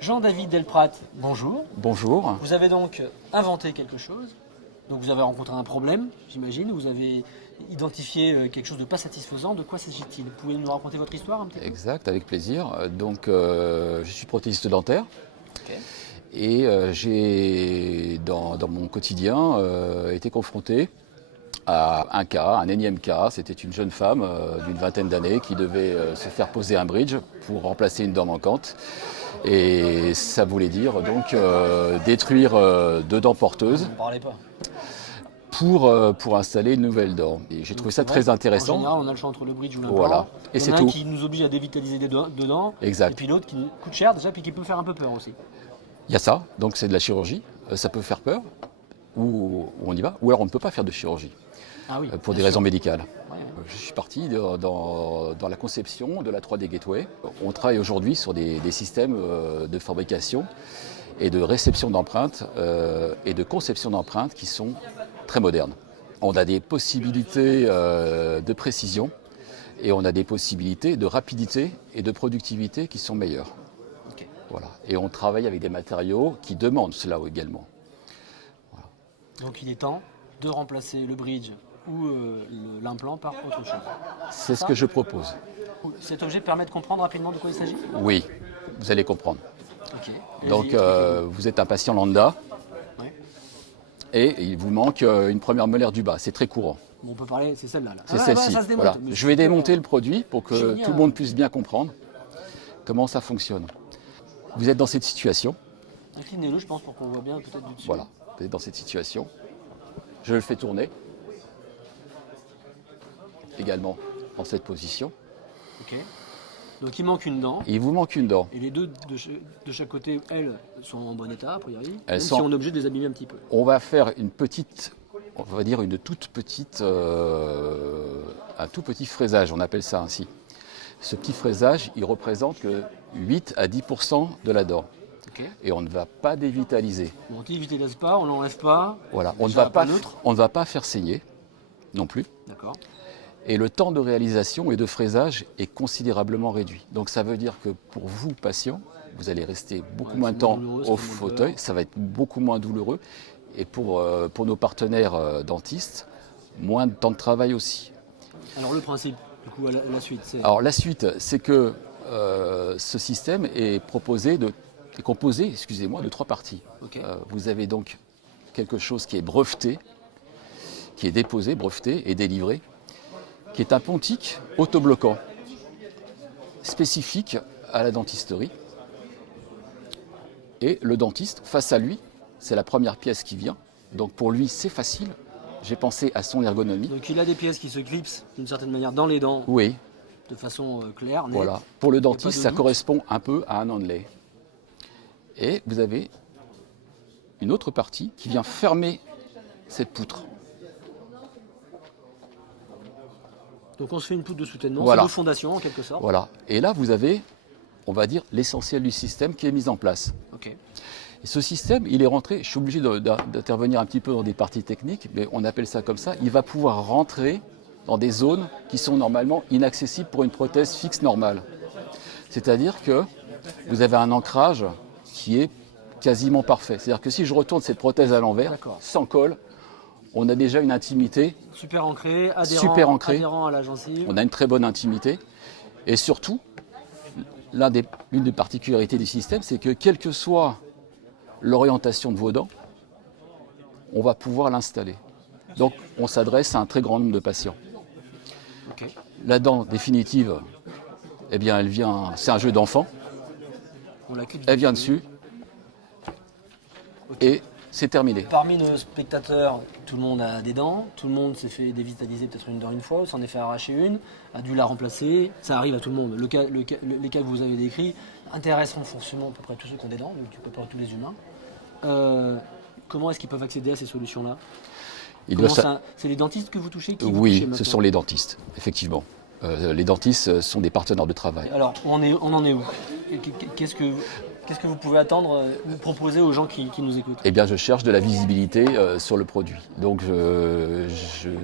Jean-David Delprat, bonjour. Bonjour. Vous avez donc inventé quelque chose. Donc vous avez rencontré un problème, j'imagine. Vous avez identifié quelque chose de pas satisfaisant. De quoi s'agit-il? Vous pouvez nous raconter votre histoire un petit peu? Exact, avec plaisir. Donc, je suis prothésiste dentaire. Ok. Et j'ai, dans mon quotidien, été confronté à un cas, un énième cas. C'était une jeune femme d'une vingtaine d'années qui devait se faire poser un bridge pour remplacer une dent manquante. Et ça voulait dire donc détruire deux dents porteuses Vous ne parlez pas. pour installer une nouvelle dent. Et j'ai trouvé ça très En intéressant. général, on a le choix entre le bridge ou l'implant. Voilà. Et Il y c'est en a un tout. qui nous oblige à dévitaliser deux dents. Exact. Et puis l'autre qui nous coûte cher déjà, puis qui peut faire un peu peur aussi. Il y a ça, donc c'est de la chirurgie. Ça peut faire peur, ou on y va, ou alors on ne peut pas faire de chirurgie. Ah oui. Pour des bien raisons sûr. médicales. Ouais. Je suis parti dans la conception de la 3D Gateway. On travaille aujourd'hui sur des systèmes de fabrication et de réception d'empreintes et de conception d'empreintes qui sont très modernes. On a des possibilités de précision et on a des possibilités de rapidité et de productivité qui sont meilleures. Ok. Voilà. Et on travaille avec des matériaux qui demandent cela également. Donc il est temps de remplacer le bridge ou l'implant par autre chose. C'est ce que je propose. Cet objet permet de comprendre rapidement de quoi il s'agit? Oui, vous allez comprendre. Ok. Donc vous êtes un patient lambda Ouais. et il vous manque une première molaire du bas. C'est très courant. Bon, on peut parler, c'est celle-là. Là. C'est Ah, celle-ci. ça se démonte, Voilà. mais Je vais démonter le produit pour que Génial. tout le monde puisse bien comprendre comment ça fonctionne. Vous êtes dans cette situation. Inclinez-le, je pense, pour qu'on voit bien peut-être du dessus. Voilà. Vous êtes dans cette situation. Je le fais tourner. Également dans cette position. Ok. Donc il manque une dent. Et il vous manque une dent. Et les deux de chaque côté, elles, sont en bon état, a priori. Elles Même sont- si on est obligé de les abîmer un petit peu. On va faire une petite, on va dire une toute petite, un tout petit fraisage, on appelle ça ainsi. Ce petit fraisage, il représente que 8 à 10% de la dent. Ok. Et on ne va pas dévitaliser. Bon, on dévitalise pas, on l'enlève pas. Voilà, on ne Déjà va pas, neutre. on ne va pas faire saigner non plus. D'accord. Et le temps de réalisation et de fraisage est considérablement réduit. Donc ça veut dire que pour vous, patient, vous allez rester beaucoup Ouais, moins de c'est moins temps douloureux, c'est au moins fauteuil, douloureux. ça va être beaucoup moins douloureux. Et pour nos partenaires dentistes, moins de temps de travail aussi. Alors le principe, du coup, la suite, c'est. Alors la suite, c'est que ce système est composé, de trois parties. Ok. Vous avez donc quelque chose qui est breveté, qui est déposé, breveté et délivré, qui est un pontique autobloquant, spécifique à la dentisterie. Et le dentiste, face à lui, c'est la première pièce qui vient. Donc pour lui, c'est facile. J'ai pensé à son ergonomie. Donc il a des pièces qui se clipsent d'une certaine manière dans les dents Oui, de façon claire, nette. voilà. Pour le pas dentiste, de ça doute. correspond un peu à un onlay. Et vous avez une autre partie qui vient fermer cette poutre. Donc on se fait une poutre de soutènement, Voilà. c'est nos fondations en quelque sorte. Voilà. Et là, vous avez, on va dire, l'essentiel du système qui est mis en place. Ok. Et ce système, il est rentré, je suis obligé d'intervenir un petit peu dans des parties techniques, mais on appelle ça comme ça, il va pouvoir rentrer dans des zones qui sont normalement inaccessibles pour une prothèse fixe normale. C'est-à-dire que vous avez un ancrage qui est quasiment parfait. C'est-à-dire que si je retourne cette prothèse à l'envers, D'accord. sans colle, on a déjà une intimité, Super ancré, adhérent, Super ancré. adhérent à la gencive. on a une très bonne intimité. Et surtout, l'une des particularités du système, c'est que quelle que soit l'orientation de vos dents, on va pouvoir l'installer. Donc on s'adresse à un très grand nombre de patients. Ok. La dent définitive, eh bien, elle vient, c'est un jeu d'enfant, On l'a clip- elle vient dessus et c'est terminé. Parmi nos spectateurs, tout le monde a des dents, tout le monde s'est fait dévitaliser peut-être une dent une fois, ou s'en est fait arracher une, a dû la remplacer. Ça arrive à tout le monde. Les cas que vous avez décrits intéresseront forcément à peu près tous ceux qui ont des dents, donc à peu près tous les humains. Comment est-ce qu'ils peuvent accéder à ces solutions-là? Il Comment doit ça- C'est les dentistes que vous touchez qui vous touchez Oui, maintenant? ce sont les dentistes, effectivement. Les dentistes sont des partenaires de travail. Alors, on en est où? Qu'est-ce que vous pouvez attendre ou proposer aux gens qui nous écoutent? Eh bien, je cherche de la visibilité sur le produit. Donc, je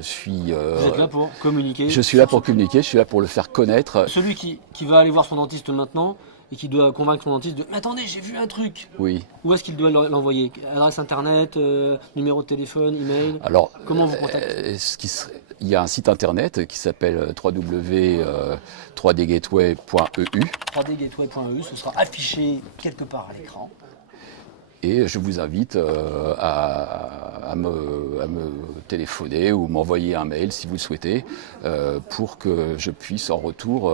suis... Vous êtes là pour communiquer? je suis là pour communiquer, je suis là pour le faire connaître. Celui qui va aller voir son dentiste maintenant, et qu'il doit convaincre son dentiste de « Mais attendez, j'ai vu un truc !» Oui. Où est-ce qu'il doit l'envoyer? Adresse internet, numéro de téléphone, email? Alors, Comment vous contactez? il y a un site internet qui s'appelle www.3dgateway.eu. 3dgateway.eu, ce sera affiché quelque part à l'écran. Et je vous invite à me téléphoner ou m'envoyer un mail si vous le souhaitez pour que je puisse en retour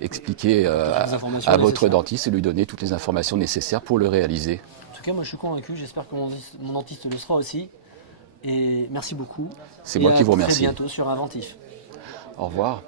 expliquer à votre dentiste et lui donner toutes les informations nécessaires pour le réaliser. En tout cas, moi je suis convaincu, j'espère que mon dentiste le sera aussi. Et merci beaucoup. C'est moi qui vous Et à très remercie. bientôt sur Inventif. Au revoir.